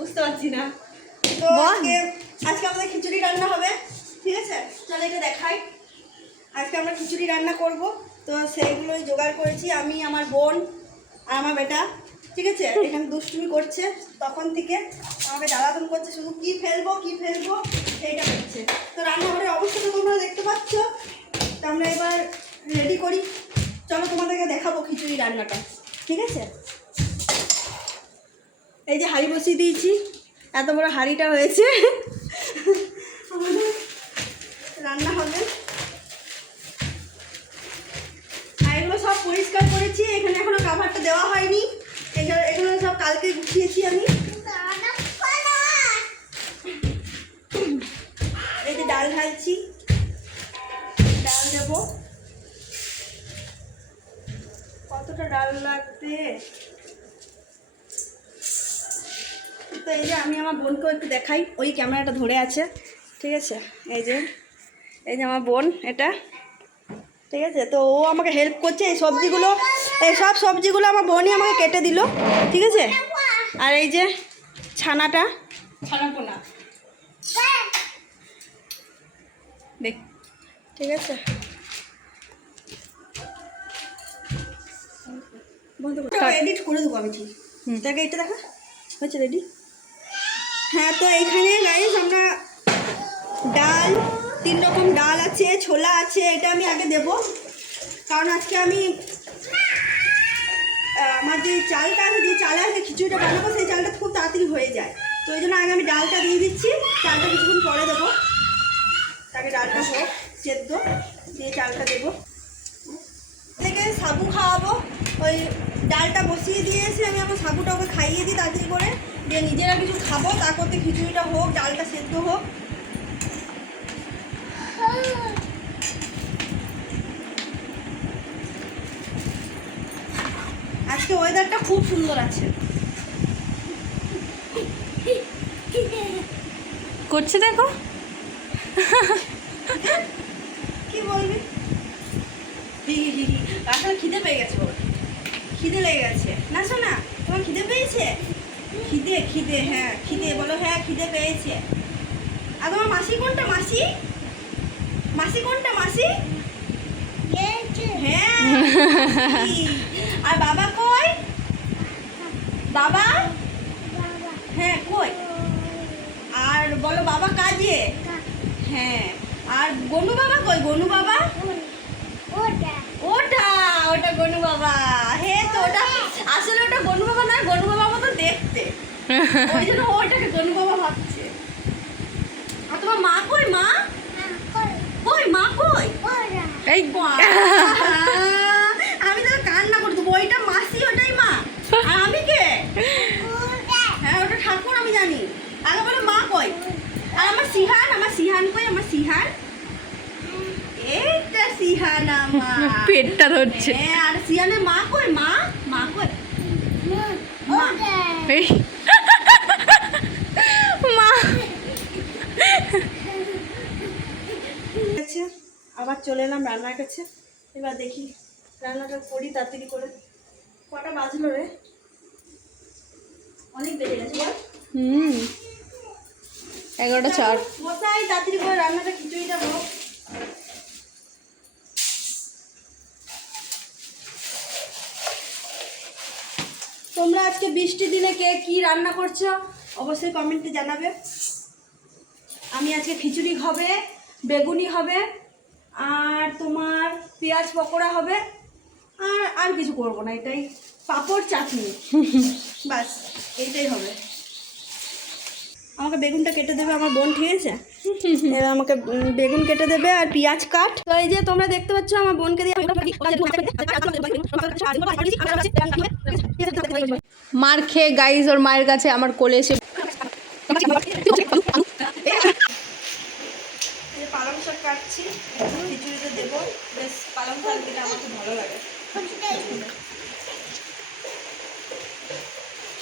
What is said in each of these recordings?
বুঝতে পারছি না। তো আজকে আমাদের খিচুড়ি রান্না হবে, ঠিক আছে? চলো এটা দেখাই। আজকে আমরা খিচুড়ি রান্না করব, তো সেইগুলোই জোগাড় করেছি আমি, আমার বোন আর আমার বেটা, ঠিক আছে? এখানে দুষ্টুমি করছে তখন থেকে, আমাকে জ্বালাতন করছে, শুধু কি ফেলবো সেইটা করছে। তো রান্নাঘরের অবস্থা তো তোমরা দেখতে পাচ্ছ। তো আমরা এবার রেডি করি, চলো তোমাদেরকে দেখাবো খিচুড়ি রান্নাটা, ঠিক আছে? এই যে হাঁড়ি বসিয়ে দিয়েছি, এত বড় হাঁড়িটা হয়েছে আমাদের রান্না হবে। আর এগুলো সব পরিষ্কার করেছি, এখানে এখনো কাভারটা দেওয়া হয়নি, এগুলো সব কালকে গুছিয়েছি আমি। এই যে ডাল ঢালছি, ডাল দেবো। কতটা ডাল লাগবে? তো এই যে আমি আমার বোনকেও একটু দেখাই, ওই ক্যামেরাটা ধরে আছে, ঠিক আছে? এই যে আমার বোন, এটা ঠিক আছে? তো ও আমাকে হেল্প করছে, এই সব সবজিগুলো আমার বোনই আমাকে কেটে দিল, ঠিক আছে? আর এই যে ছানাপোনা দেখ, ঠিক আছে? এডিট করে দেবো আমি, ঠিক? তাকে এটা দেখা হয়েছে, রেডি? হ্যাঁ, তো এইখানে গাইস আমরা ডাল, 3 রকম ডাল আছে, ছোলা আছে, এটা আমি আগে দেব, কারণ আজকে আমি আমার যে চালটা আছে, যে চালে আছে খিচুড়িটা বানাবো, সেই চালটা খুব তাড়াতাড়ি হয়ে যায়। তো এই জন্য আগে আমি ডালটা দিয়ে দিচ্ছি, চালটা কিছুক্ষণ পরে দেবো। তাকে ডালটা হোক সেদ্ধ, দিয়ে চালটা দেবো। থেকে সাবু খাওয়াবো, ওই ডালটা বসিয়ে দিয়ে এসে আমি আমার সাবুটা ওকে খাইয়ে দিই তাড়াতাড়ি করে, দিয়ে নিজেরা কিছু খাবো, তার করতে খিচুড়িটা হোক, ডালটা সেদ্ধ হোক। আজকে ওয়েদারটা খুব সুন্দর আছে, করছে দেখো। কি বলবি? আসলে খিদে পেয়ে গেছে, ওর খিদে লেগে গেছে না? শোনা, তোমার খিদে পেয়েছে? খিদে হ্যাঁ, খিদে বলো, হ্যাঁ খিদে পেয়েছে। আর তোমার মাসি কোনটা? মাসি কোনটা? মাসি হ্যাঁ। আর বাবা কই? বাবা হ্যাঁ কই? আর বলো বাবা কাজে। হ্যাঁ, আর গনু বাবা কই? গনু বাবা ওটা গনু বাবা। হ্যাঁ, তো ওটা আসলে ওটা গনু বাবা না, গনু বাবা মতো দেখতে, ওই জন্য ওটাকে গনু বাবা ভাবছে। আর তোমার মা কই? মা কই? এই আমি তো কান্না করে দেবো, ওইটা মাসি, ওটাই মা, আর আমি কে? হ্যাঁ, ওটা ঠাকুর, আমি জানি। আগে বলো মা কই? আর আমার সিহান কই? আমার সিহান, এইটা সিহান আমার, পেটটা ধরছে। হ্যাঁ, আর সিহানের মা কই? মা কই? এই মা আবার চলে এলাম রান্নার কাছে, এবার দেখি রান্নাটা করি তাড়াতাড়ি করে। কটা বাজলো রে? অনেক বেজে গেছে বল। 11:04। বসাই তাড়াতাড়ি করে রান্নাটা, খিচুড়িটা হোক। তোমরা আজকে বৃষ্টির দিনে কে কি রান্না করছো অবশ্যই কমেন্টে জানাবে। আমি আজকে খিচুড়ি হবে, বেগুনি হবে, আর তোমার পেঁয়াজ পকোড়া হবে, আর কিছু করবো না, এটাই, পাঁপড় চাটনি, বাস এইটাই হবে। আমাকে বেগুনটা কেটে দেবে আমার বোন, ঠিক আছে? এবার আমাকে বেগুন কেটে দেবে আর পেঁয়াজ কাট। তো এই যে তোমরা দেখতে পাচ্ছ আমার বোনকে দিয়ে মার খেয়ে গাইজ ওর মায়ের কাছে আমার কোলে এসে পালং শাক কাটছি, খিচুড়িতে দেবো। বেশ পালং শাক দিলে আমার খুব ভালো লাগে।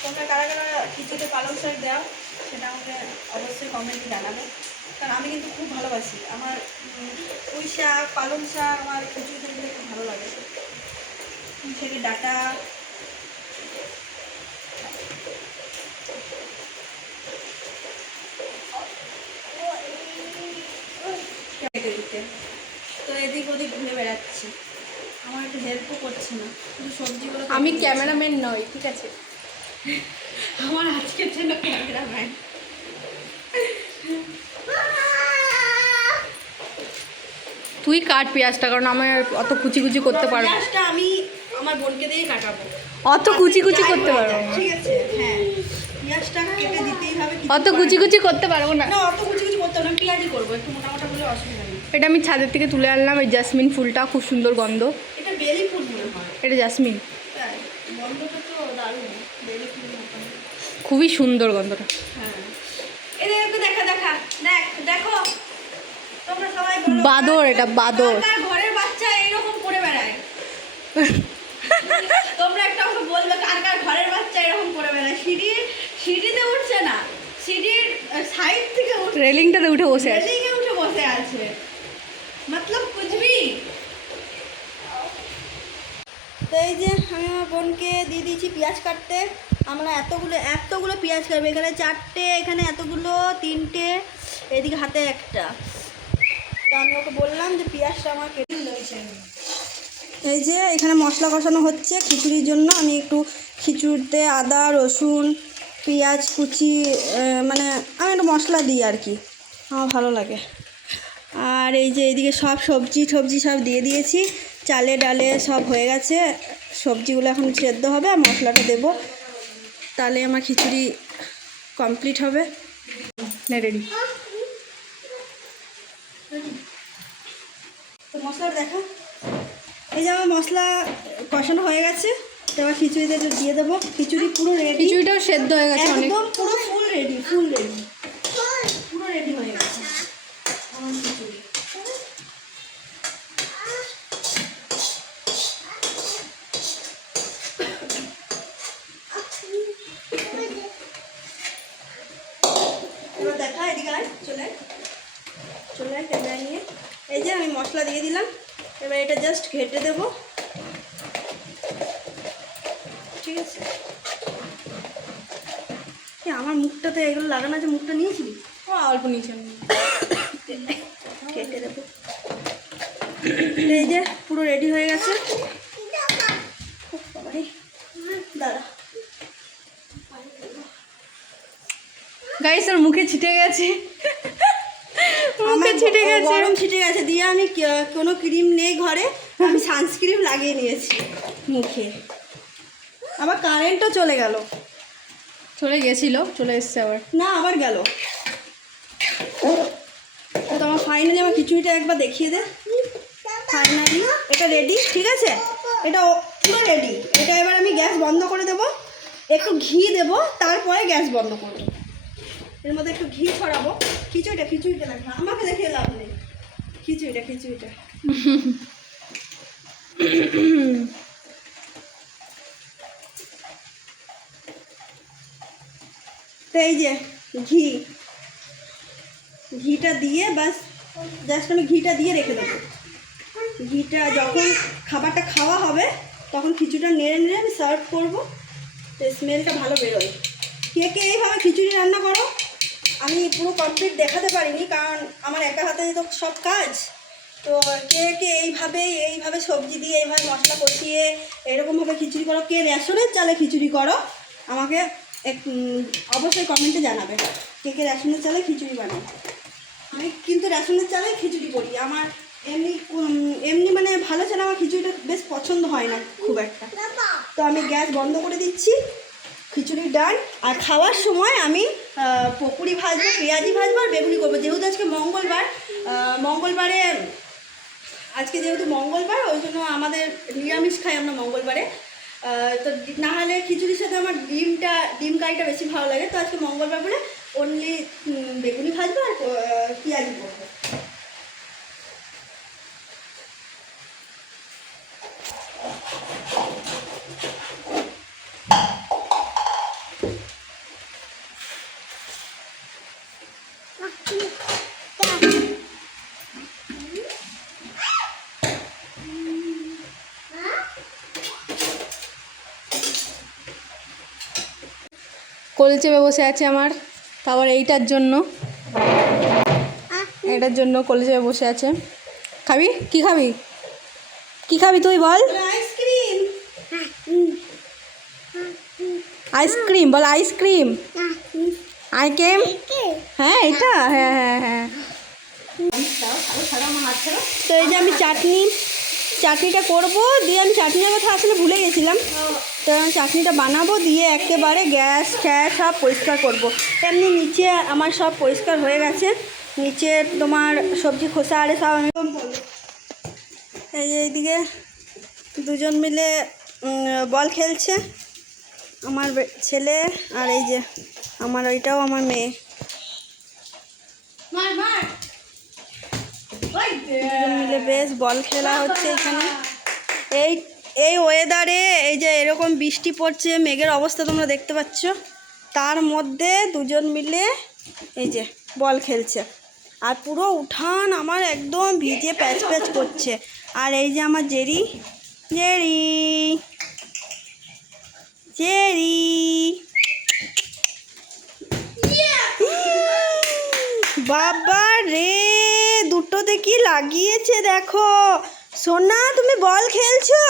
তোমরা কারা কারা খিচুড়িতে পালং শাক দাও সেটা আমাকে অবশ্যই কমেন্টে জানাবে, কারণ আমি কিন্তু খুব ভালোবাসি। আমার পুঁই শাক, পালং শাক আমার খিচুড়িতে দিলে খুব ভালো লাগে। থেকে ডাটা দেখতে, তো এদিক ওদিক ঘুরে বেড়াচ্ছে, আমার একটু হেল্পও করছে না, শুধু সবজিগুলো আমি কেটে দিচ্ছে। ক্যামেরাম্যান নই, ঠিক আছে? আমার আজকের জন্য ক্যামেরাম্যান। তুই কাট পেঁয়াজটা, কারণ আমি আর অত কুচি কুচি করতে পারবো না। পেঁয়াজটা আমি আমার বোনকে দিয়ে কাটাবো। অত কুচি কুচি করতে পারবো না। ঠিক আছে, হ্যাঁ পেঁয়াজটা কেটে দিতেই হবে, কিছু অত করার কুচি নেই। কুচি করতে পারবো না। না অত কুচি কুচি করতে হবে না, পেঁয়াজই করবো, একটু মোটা মোটা বলে অসুবিধা নেই। এটা আমি ছাদের থেকে তুলে আনলাম, এই জাসমিন ফুলটা, খুব সুন্দর গন্ধ। এটা বেলি ফুল মনে হয়। এটা জাসমিন, তাই গন্ধটা তো দারুণ, বেলি ফুল মতো। খুবই সুন্দর গন্ধটা। হ্যাঁ এদেরকে দেখা দেখা দেখ দেখো, তোমরা সবাই বলো বাদর, এটা বাদর। কার ঘরের বাচ্চা এরকম করে বেড়ায়? তোমরা একটা আমাকে বলবে কার কার ঘরের বাচ্চা এরকম করে বেড়ায়? সিঁড়িতে উঠছে না, সিঁড়ির সাইড থেকে উঠছে, রেলিংটাতে উঠে বসে আছে। রেলিংয়ে উঠে বসে আছে, মতলব কুছ ভি। তো এই যে আমি আমার বোনকে দিয়ে দিয়েছি পেঁয়াজ কাটতে। আমরা এতগুলো পেঁয়াজ কাটবো, এখানে 4টে, এখানে এতগুলো 3টে, এদিকে হাতে একটা। তো আমি ওকে বললাম যে পেঁয়াজটা আমার কেটে দিয়েছে। এই যে এখানে মশলা কষানো হচ্ছে খিচুড়ির জন্য। আমি একটু খিচুড়িতে আদা রসুন পেঁয়াজ কুচি, মানে আমি একটু মশলা দিই আর কি, আমার ভালো লাগে। আর এই যে এইদিকে সব সবজি সব দিয়ে দিয়েছি, চালে ডালে সব হয়ে গেছে। সবজিগুলো এখন সেদ্ধ হবে আর মশলাটা দেবো, তাহলে আমার খিচুড়ি কমপ্লিট হবে। না রেডি। তো মশলাটা দেখা, এই যে আমার মশলা কষানো হয়ে গেছে, তো এবার খিচুড়িতে একটু দিয়ে দেবো। খিচুড়ি পুরো রেডি, খিচুড়িটাও সেদ্ধ হয়ে গেছে অনেক। একদম পুরো ফুল রেডি, পুরো রেডি হয়ে গেছে আমার খিচুড়ি। এবার দেখা, এদিকে আয়, চলে ক্যামেরা নিয়ে। এই যে আমি মশলা দিয়ে দিলাম, এবার এটা জাস্ট ঘেটে দেবো, ঠিক আছে? আমার মুখটাতে এগুলো লাগানো আছে, মুখটা নিয়েছিলি? ও অল্প নিচে আমি। কেটে দেবো। এই যে পুরো রেডি হয়ে গেছে। বাবারে, দাঁড়া, গাইস ওর মুখে ছিটে গেছে, মুখে আমার ছিটে গেছে। গরম ছিটে গেছে দিয়ে আমি কোনো ক্রিম নেই ঘরে, আমি সানস্ক্রিন লাগিয়ে নিয়েছি মুখে। আবার কারেন্টও চলে গেল, চলে গেছিল, চলে এসছে আবার। না আবার গেল। তো আমার ফাইনালি আমার খিচুড়িটা একবার দেখিয়ে দে। ফাইনালি এটা রেডি, ঠিক আছে? এটা পুরো রেডি। এটা এবার আমি গ্যাস বন্ধ করে দেবো, একটু ঘি দেবো, তারপরে গ্যাস বন্ধ করবো। এর মধ্যে একটু ঘি ছড়াবো। খিচুড়িটা দেখা, আমাকে দেখে লাভ নেই। খিচুড়িটা তো এই যে ঘিটা দিয়ে বাস, জাস্ট আমি ঘিটা দিয়ে রেখে দেবো। ঘিটা যখন খাবারটা খাওয়া হবে তখন খিচুড়িটা নেড়ে আমি সার্ভ করবো, তো স্মেলটা ভালো বেরোয়। কে কে এইভাবে খিচুড়ি রান্না করো? আমি পুরো কমপ্লিট দেখাতে পারিনি, কারণ আমার একা হাতে তো সব কাজ। তো কে কে এইভাবে সবজি দিয়ে এইভাবে মশলা কষিয়ে এরকমভাবে খিচুড়ি করো? কে রেশনের চালে খিচুড়ি করো? আমাকে অবশ্যই কমেন্টে জানাবে কে রেশনের চালে খিচুড়ি বানাও। আমি কিন্তু রেশনের চালে খিচুড়ি করি, আমার এমনি মানে ভালো চাল আমার খিচুড়িটা বেশ পছন্দ হয় না খুব একটা। তো আমি গ্যাস বন্ধ করে দিচ্ছি, খিচুড়ি ডান। আর খাওয়ার সময় আমি পকুড়ি ভাজবো, পেঁয়াজি ভাজবো আর বেগুনি করবো। যেহেতু আজকে মঙ্গলবারে আজকে যেহেতু মঙ্গলবার, ওই জন্য আমাদের নিরামিষ খাই আমরা মঙ্গলবারে। তো না হলে খিচুড়ির সাথে আমার ডিম কারিটা বেশি ভালো লাগে। তো আজকে মঙ্গলবার বলে অনলি বেগুনি ভাজবো আর পেঁয়াজি করবো। কোল চেপে বসে আছে আমার, তারপর এটার জন্য কোলে চেপে বসে আছে। খাবি কি খাবি? কি খাবি তুই বল? আইসক্রিম। আইসক্রিম বল, আইসক্রিম। আইকেম, হ্যাঁ এটা, হ্যাঁ হ্যাঁ হ্যাঁ। তো এই যে আমি চাটনিটা করব, দিয়ে আমি চাটনির কথা আসলে ভুলে গেছিলাম। তো আমি চাটনিটা বানাবো, দিয়ে একেবারে গ্যাস ফ্যাস সব পরিষ্কার করব। এমনি নিচে আমার সব পরিষ্কার হয়ে গেছে, নিচে তোমার সবজি খোসা আরে সব আমি এই যে এইদিকে দুজন মিলে বল খেলছে, আমার ছেলে আর এই যে আমার ওইটাও আমার মেয়ে। দুজন মিলে বেশ বল খেলা হচ্ছে এখানে। এই এই ওয়েদারে এই যে এরকম বৃষ্টি পড়ছে, মেঘের অবস্থা তোমরা দেখতে পাচ্ছ, তার মধ্যে দুজন মিলে এই যে বল খেলছে। আর পুরো উঠান আমার একদম ভিজে প্যাচ প্যাচ করছে। আর এই যে আমার জেরি জেরি জেরি বাবা রে, দুটোতে কি লাগিয়েছে দেখো। সোনা তুমি বল খেলছো?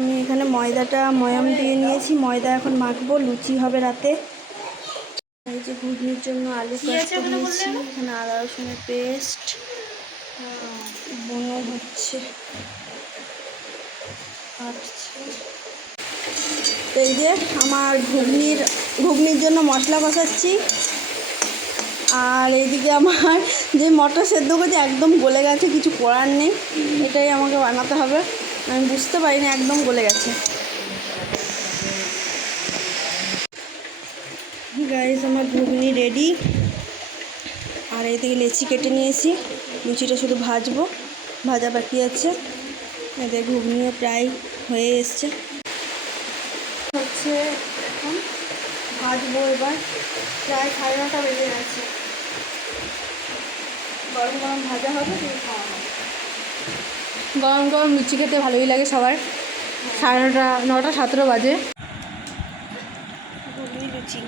আমি এখানে ময়দাটা ময়াম দিয়ে নিয়েছি, ময়দা এখন মাখবো, লুচি হবে রাতে। এই যে ঘুগনির জন্য আলু কাটতে দিয়েছি, এখানে আদা রসুনের পেস্ট বনো হচ্ছে। আচ্ছা, এই যে আমার ঘুগনির জন্য মশলা কষাচ্ছি। আর এইদিকে আমার যে মটর সেদ্ধ করছে একদম গলে গেছে, কিছু করার নেই, এটাই আমাকে বানাতে হবে। আমি বুঝতে পারিনি, একদম গলে গেছে। গাইস আমার ঘুগনি রেডি। আর এইদিকে লেচি কেটে নিয়েছি, লুচিটা শুধু ভাজবো, ভাজা বাকি আছে। এদের ঘুগনিও প্রায় হয়ে এসছে, হচ্ছে এখন ভাজবো। এবার প্রায় 9:30 বেজে গেছে, গরম গরম ভাজা হবে, তুমি খাওয়া হবে। গরম গরম লুচি খেতে ভালোই লাগে সবার। 9:30 9টা 17 বাজে। ঘুগনি লুচি,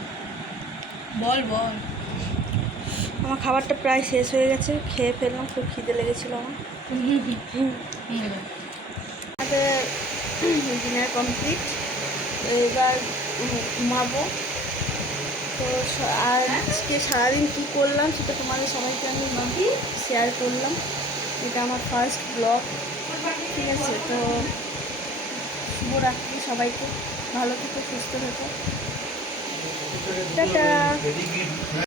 বল বল। আমার খাবারটা প্রায় শেষ হয়ে গেছে, খেয়ে ফেললাম, খুব খিদে লেগেছিলো আমার। ডিনার কমপ্লিট, এবার ঘুমাবো। তো আজকে সারাদিন কী করলাম সেটা তোমাদের সবাইকে আমি শেয়ার করলাম। এটা আমার ফার্স্ট ব্লগ, ঠিক আছে? তো শুভরাত্রি সবাইকে, ভালো থেকো, সুস্থ থেকো, টাটা।